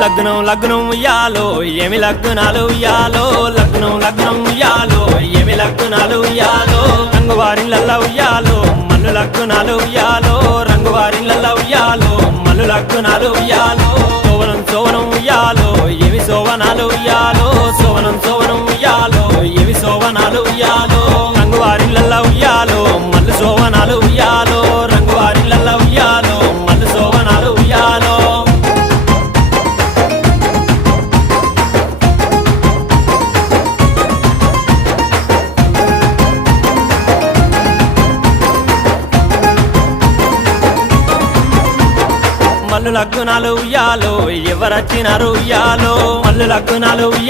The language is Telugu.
లగ్నం లగ్నం ఉయ్యాలో ఏమి లగ్నాలు ఉయ్యాలో లగ్నం లగ్నం ఉయ్యాలో ఏమి లగ్నాలు ఉయ్యాలో రంగువారిళ్ళ ఉయ్యాలో మల్లు లగ్నాలు ఉయ్యాలో రంగువారిళ్ళ ఉయ్యాలో మల్లు లగ్నాలు ఉయ్యాలో సోవనం సోవనం ఉయ్యాలో ఏమి సోవనాలు ఉయ్యాలో సోవనం సోవనం ఉయ్యాలో ఏమి సోవనాలు ఉయ్యాలో రంగువారిళ్ళ ఉయ్యాలో మల్లు సోవనాలు ఉయ్యాలో రంగువారిళ్ళ ఉయ్యాలో మల్లు సోవనాలు ఉయ్యాలో మల్లు లగ్నాలు ఉయ్యాలో ఎవరొచ్చినారు ఉయ్యాలో మల్లు లగ్నాలు